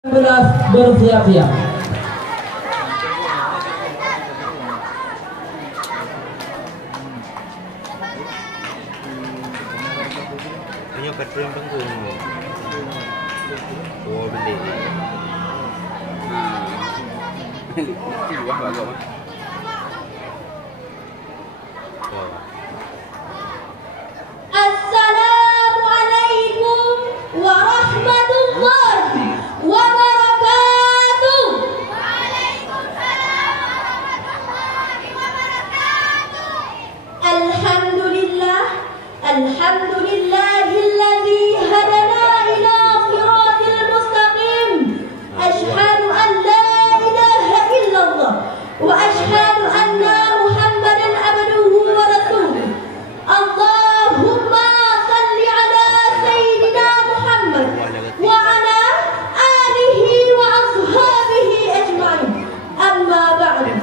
bersiap-siap. Punya kartu yang tunggu. Oh, beli. Assalamualaikum warahmatullahi wabarakatuh. Alhamdulillah, alhamdulillahilladzi hadana ila siratil mustaqim. Asyhadu an la ilaha illallah wa asyhadu anna Muhammadan abduhu wa rasuluh. Allahumma salli ala sayyidina Muhammad wa ala alihi wa ashabihi ajma'in. Amma ba'du.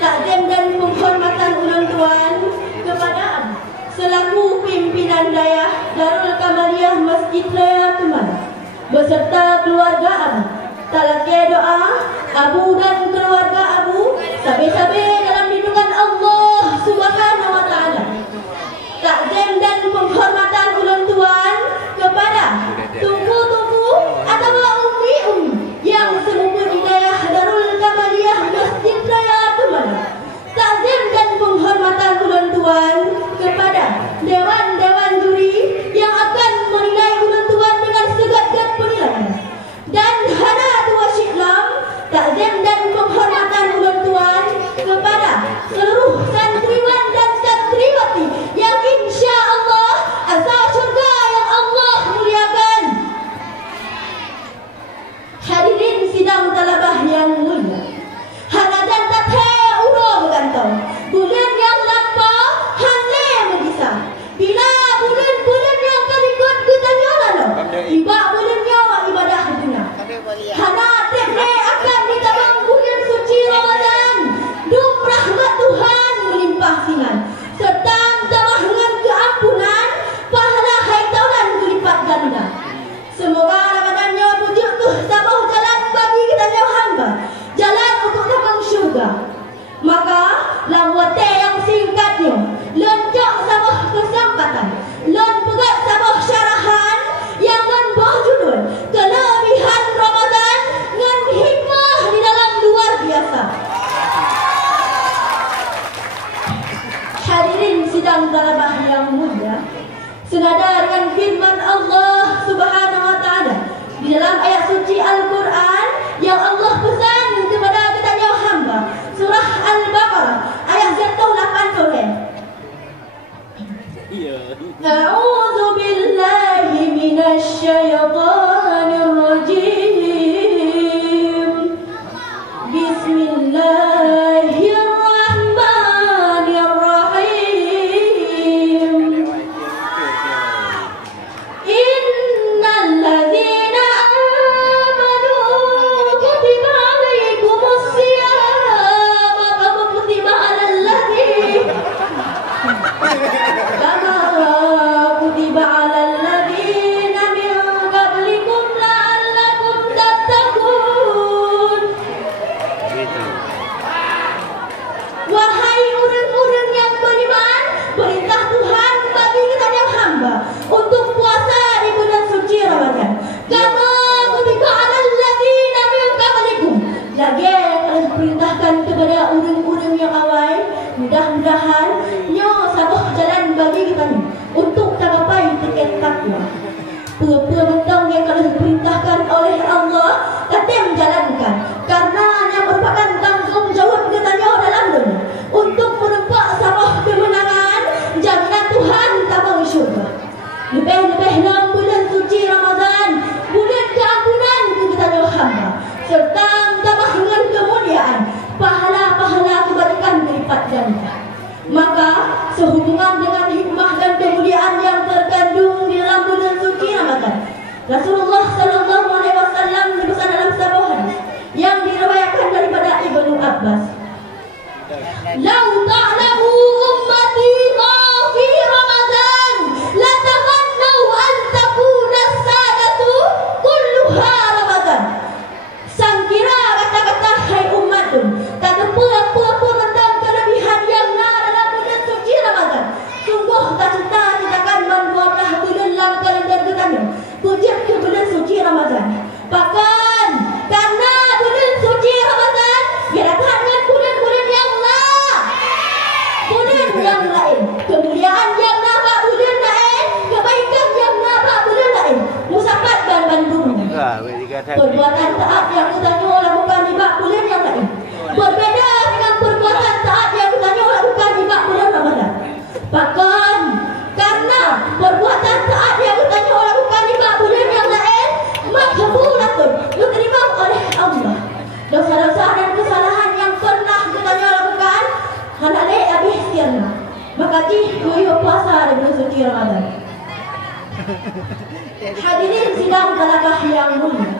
Takdim dan penghormatan ulun tuan kepada selaku pimpinan daya Darul Kamaliyah Masjid Raya Kemal beserta keluarga Abu. Talaki doa Abu dan keluarga Abu sabe-sabe dalam lindungan Allah Subhanahu wa taala. Takdim dan penghormatan ulun tuan kepada tunggu-tunggu atau umi-umi yang semuanya di daya Darul Kamaliyah Masjid Raya Kemal. Takdim dan penghormatan ulun tuan kepada dewan-dewan juri yang akan menilai ulun tuan dengan segat-gat penilaian. Dan hadirin wasyiklam, takdim dan penghormatan ulun tuan kepada seluruh santriwan dan santriwati yang insya Allah asal surga yang Allah muliakan. Hadirin sidang talabah yang mulia, hanadan tathe uro bergantong, bulan yang lampau hane mengisah. Bila bulan-bulan yang terikut ketanya lalu, tiba bulannya ibadah guna. Hana tekne akan ditabang bulan suci Ramadan. Duk rahmat Tuhan melimpah sinan, serta tambah dengan keampunan, pahala haitaulan berlipat ganda. Semoga Ramadannya bujuk tuh sabah jalan bagi kita jauh hamba, jalan untuk dabang syurga. Maka lawate yang singkatnya lencok sabah kesempatan, lon pegat sabah syarahan yang ngan judul kelebihan Ramadan ngan hikmah di dalam luar biasa. Hadirin sidang talabah yang mulia, senada dengan firman Allah Subhanahu wa taala di dalam ayat suci Al-Quran yang Allah pesan kepada kita jauh hamba, surah Al-Baqarah ayat 180. A'udzu billahi minasy syaithanir rajim. Bismillahirrahmanirrahim. Innal ladzina amanu kutiba alaikumus shiyam kama kutiba alal ladzina kutiba alal ladzina min qablikum la'allakum tattaqun. Wahai orang-orang yang beriman, perintah Tuhan bagi kita yang hamba untuk puasa di bulan suci Ramadan. Kama kutiba alal ladzina min qablikum, lagi kalian perintahkan kepada orang-orang yang awal. Mudah-mudahan nyo sabah jalan bagi kita ni untuk tercapai tiket takwa. Pura-pura mentang yang kalian perintahkan oleh Allah kita menjalankan, karena yang merupakan tanggungjawab kita nyo dalam dunia untuk menempat sabah kemenangan jaminan Tuhan tabang syurga. Lebih-lebih dalam bulan suci Ramadan, bulan keampunan kita nyo hamba, serta tambah dengan kemuliaan, pahala-pahala kebaikan berlipat ganda. Maka sehubungan dengan hikmah dan kemuliaan yang terkandung di dalam bulan suci Ramadan, Rasulullah sallallahu alaihi wasallam berpesan dalam sebuah hadis yang diriwayatkan daripada Ibnu Abbas, "Lau ta'lamu ummati ma fi Ramadan la tamannau an takuna as-sadatu kulluha Ramadan." Sangkira kata-kata hai umatku, tak apa-apa tentang kelebihan yang dalam bulan suci Ramadan. Sungguh tak cita-citakan membuatlah bulan dalam kalender kita pujian ke bulan suci Ramadan. Bahkan karena bulan suci Ramadan beratkan bulan-bulan yang lain, kemuliaan yang nampak bulan lain, kebaikan yang nampak bulan lain. Musafat dan Bandung. Perbuatan taat yang kita lakukan di bak bulan yang lain berbeda dengan perbuatan taat yang kita lakukan di bak bulan Ramadan. Bahkan karena perbuatan taat yang kita lakukan di bak bulan yang lain makbulatun, diterima oleh Allah. Dosa-dosa dan kesalahan yang pernah kita lakukan hendak habis sirna. Maka jika puasa di bulan suci Ramadan. Hadirin sidang kalakah yang mulia.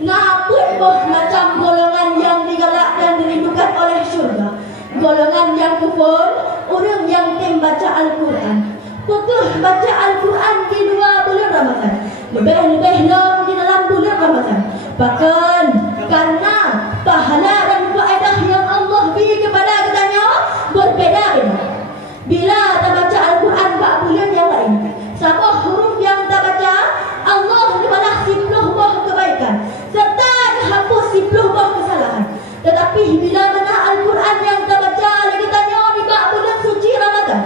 Ngaput boh macam golongan yang digalak dan dirindukan oleh syurga. Golongan yang kufur, orang yang tem baca Al-Quran. Putus baca Al-Quran di 2 bulan Ramadan. Lebih-lebih di dalam bulan Ramadan. Bahkan karena pahala dan faedah yang Allah beri kepada kitanya berbeda-beda. Bila tak baca Al-Quran bak bulan yang lain, sabah huruf yang tak baca, Allah dibalas 10 buah kebaikan serta dihapus 10 buah kesalahan. Tetapi bila mana Al-Quran yang tak baca kitanya di bak bulan suci Ramadan,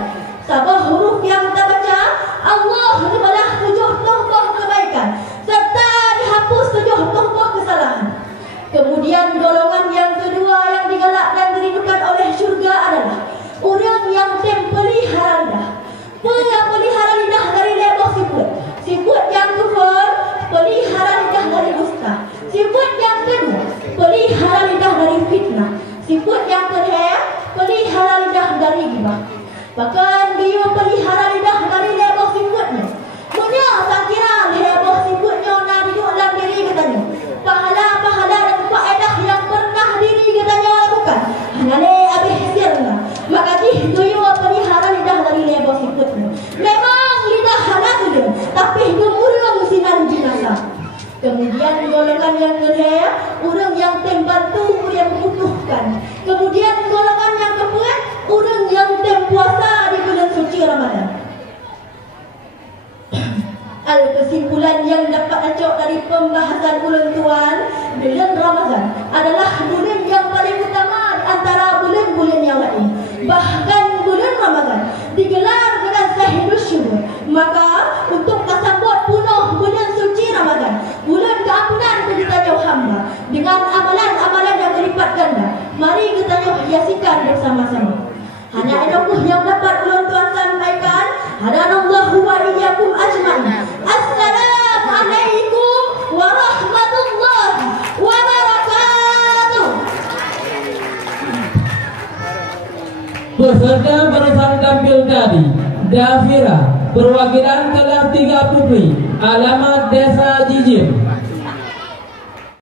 sabah huruf yang tak baca, Allah dibalas 70 buah kebaikan serta dihapus 70 buah kesalahan. Kemudian golongan yang kedua yang digalak dan dirindukan oleh syurga adalah orang yang pelihara lidah. Pelihara lidah dari lebah sifat. Sifat yang kufur, pelihara lidah dari dusta. Sifat yang kedua, pelihara lidah dari fitnah. Sifat yang ketiga, pelihara lidah dari ghibah. Bahkan dia pelihara lidah dari lebah sifatnya. Punya sangkira lebah sifatnya nak duduk dalam diri katanya. Pahala-pahala dan faedah yang pernah diri katanya lakukan hanya habis sirna. Maka dia pelihara lidah dari lebah sifatnya. Memang lidah halal dia, tapi gemurung sinan jenazah. Kemudian golongan yang kedua, orang yang membantu yang membutuhkan. Kemudian golongan yang keempat, orang yang puasa di bulan suci Ramadan. Kesimpulan yang dapat acok dari pembahasan bulan tuan, bulan Ramadan adalah bulan yang paling utama di antara bulan-bulan yang lain. Bahkan bulan Ramadan digelar dengan Sahidus Syuhur. Maka untuk tersambut penuh bulan suci Ramadan, bulan keampunan kita jauh hamba dengan amalan-amalan yang berlipat ganda, mari kita hiasikan bersama-sama. Hanya itu yang dapat ulun tuan sampaikan. Hadanallahu wa iyyakum ajma'in. Assalamualaikum warahmatullahi wabarakatuh. Peserta barusan tampil tadi, Dafira, perwakilan kelas 3 Putri, alamat Desa Jijin.